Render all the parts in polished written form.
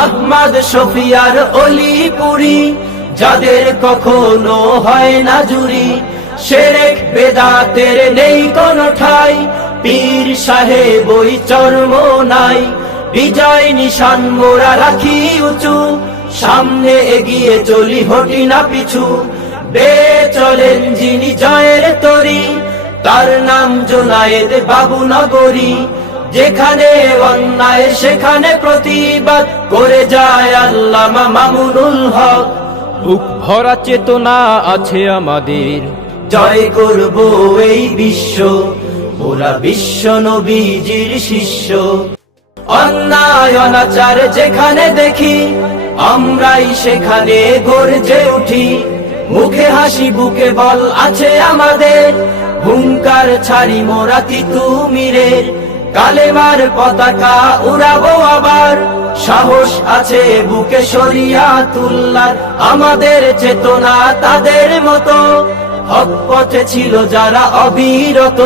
আহমদ শফিয়ার অলিপুরি, যাদের কখনো হয় না জুরি, শিরক বেদাতের নেই কোনো ঠাই, পীর সাহেব ওই চর্ম নাই। বিজয় নিশান মোরা রাখি উঁচু, সামনে এগিয়ে চলি হটি না পিছু। বেয়ে চলেন যিনি জয়ের তরি, তার নাম জোনায়েদ বাবু নগরী। যেখানে অন্যায় সেখানে প্রতিবাদ করে যায় আল্লামা মামুনুল হক। বুক ভরা চেতনা আছে আমাদের, জয় করব এই বিশ্ব, ওরা বিশ্ব নবীজির শিষ্য। অন্যায় অনাচার যেখানে দেখি, আমরাই সেখানে গর্জে উঠি। মুখে হাসি বুকে বল আছে আমাদের, হুঙ্কার ছাড়ি মোরা তিতুমিরের। কালেমার পতাকা উড়াবো আবার, সাহস আছে বুকে শরিয়াতুল্লাহ। আমাদের চেতনা তাদের মতো, হক পথে ছিল যারা অবিরত।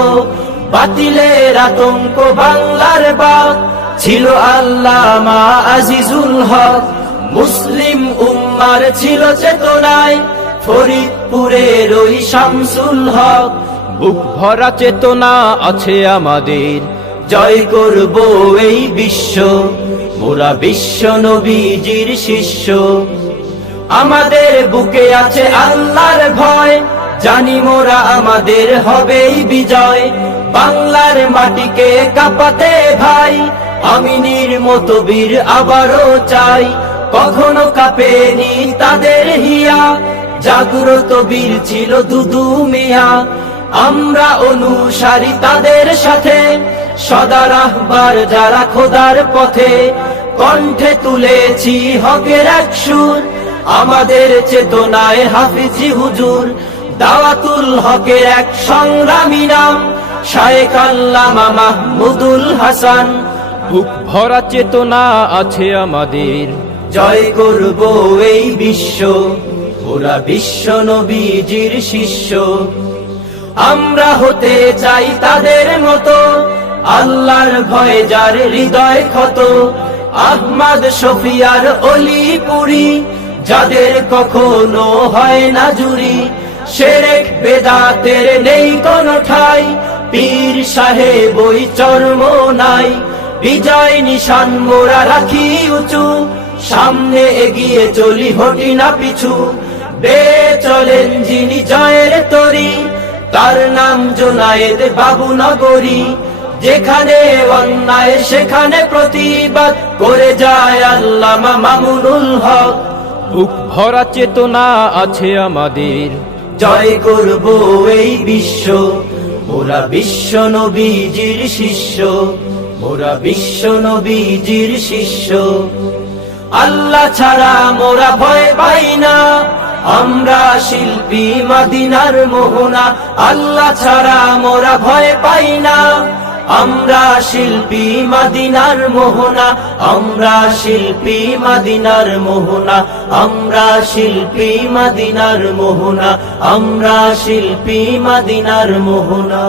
বাতিলের আতঙ্ক বাংলার বাগ, ছিল আল্লামা আজিজুল হক। মুসলিম উম্মার ছিল চেতনায়, ফরিদপুরের ওই শামসুল হক। বুক ভরা চেতনা আছে আমাদের, জয় করব এই বিশ্ব, মোরা বিশ্ব নবীজির শিষ্য। আমাদের বুকে আছে আল্লাহর ভয়, জানি মোরা আমাদের হবেই বিজয়। বাংলার মাটিকে কাঁপাতে ভাই, আমিনীর মতো বীর আবারও চাই। কখনো কাঁপেনি তাদের হিয়া, জাগ্রত বীর ছিল দুদু মিয়া। আমরা অনুসারী তাদের সাথে, সদা রাহবার যারা খোদার পথে। কণ্ঠে তুলেছি হকের এক সুর, আমাদের চেতনায় হাফিজি হুজুর। দাওয়াতুল হকের এক সংগ্রামী নাম, শায়েখ আল্লামা মাহমুদুল হাসান। বুক ভরা চেতনা আছে আমাদের, জয় করব এই বিশ্ব, ওরা বিশ্ব নবীজির শিষ্য। আমরা হতে চাই তাদের মতো, আল্লাহর ভয়ে যার হৃদয় ক্ষত। আহমদ শফিয়ার অলিপুরি, যাদের কখনো হয় না জুরি। শিরক বেদাতের নেই কোনো ঠাই, পীর সাহেব ওই চর্ম নাই। বিজয় নিশান মোরা রাখি উঁচু, সামনে এগিয়ে চলি হটি না পিছু। বেয়ে চলেন যিনি জয়ের তরি, তার নাম জোনায়েদ বাবু নগরী। যেখানে অন্যায় সেখানে প্রতিবাদ করে যায় আল্লামা মামুনুল হক। বুক ভরা চেতনা আছে আমাদের, জয় করব এই বিশ্ব, মোরা বিশ্ব নবীজির শিষ্য। মোরা বিশ্ব নবীজির শিষ্য। আল্লাহ ছাড়া মোরা ভয় পাই না, আমরা শিল্পী মদিনার মোহনা। আল্লাহ ছাড়া মোরা ভয় পাই না, আমরা শিল্পী মদিনার মোহনা। আমরা শিল্পী মদিনার মোহনা। আমরা শিল্পী মদিনার মোহনা। আমরা শিল্পী মদিনার মোহনা।